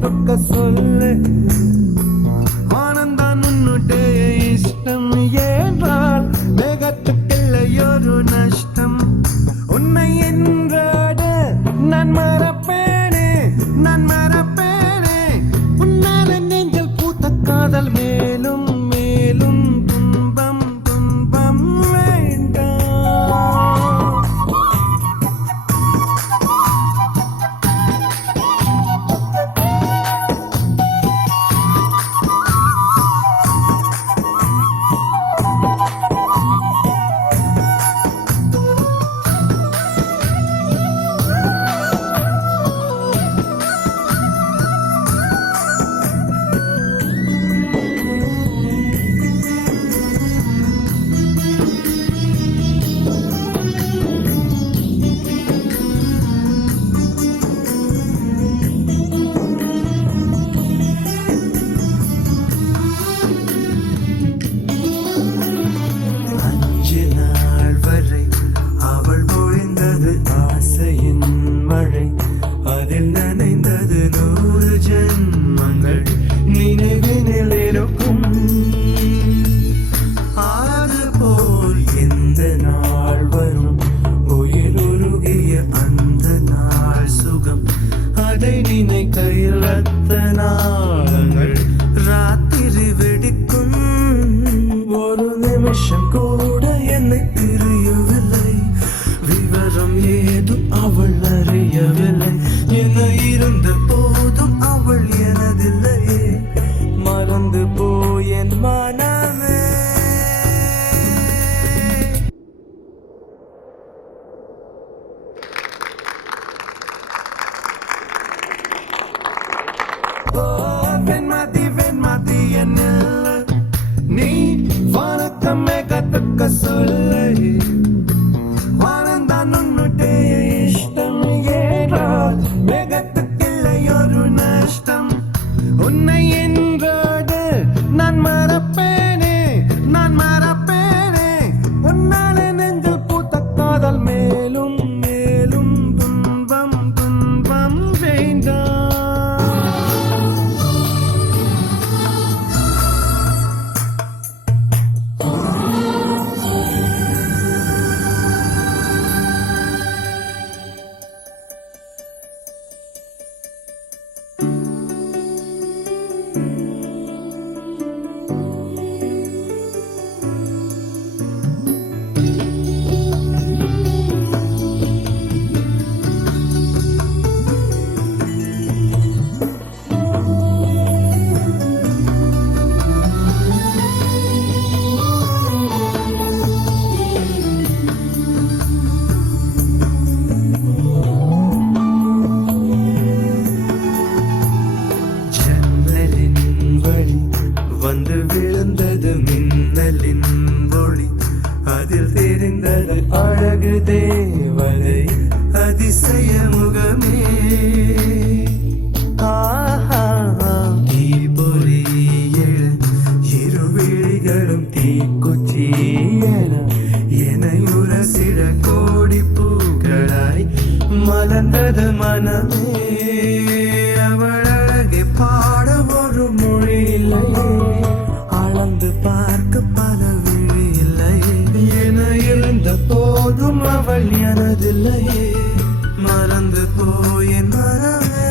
கத்துக்க சொல்லு ஆனந்தான் உன்னுடைய இஷ்டம் ஏன்றால் மேகத்துக்கில்லையொரு நஷ்டம் உன்னை என்றாட நான் மறப்பேனே நான் மறப்பேனே உன்னால நெஞ்சில் பூத்த காதல் மேலும் மேலும் துன்பம் துன்பம் வேண்டாம் அதில் நனைந்தது 100 ஜென்மங்கள் நினைவினில் இருக்கும் அதுபோல் எந்த நாள் வரும் உயிர் உருகிய அந்த நாள் சுகம் அதை நினைக்கையில் ரத்த நாளங்கள் ராத்திரி வெடிக்கும் ஒரு நிமிஷம் கூட என்னை பிரியவில்லை விவரம் ஏதும் அவள் அறியவில்லை என இருந்த போதும் அவள் எனதில்லையே மறந்து போய் என் மனமே வெண்மதி வெண்மதி என்ன நீ வணக்கமே கத்துக்க சொல்லு ஆனந்தான் உன்னுடைய இஷ்டம் ஏறால் மேகத்துக்கில்லையொரு நஷ்டம் உன்னை என்றோடு நான் மறப்பேனே நான் மறப்பேனே உன்னால நெஞ்சில் பூத்த காதல் மேலும் மேலும் துன்பம் துன்பம் வேண்டாம் வந்து விழுந்தது மின்னலின் ஒளி அதில் தெரிந்தது அழகு தேவதை அதிசய முகமே தீபொறி இருவிழிகளும் தீக்குச்சி என உரசிட கோடி பூக்களாய் மலர்ந்தது மனமே அவள் அழகை பாட ஒரு மொழி இல்லையே அளந்து பார்க்க பல விழி இல்லையே என இருந்த போதும் அவள் எனதில்லையே மறந்து போய் என் மனமே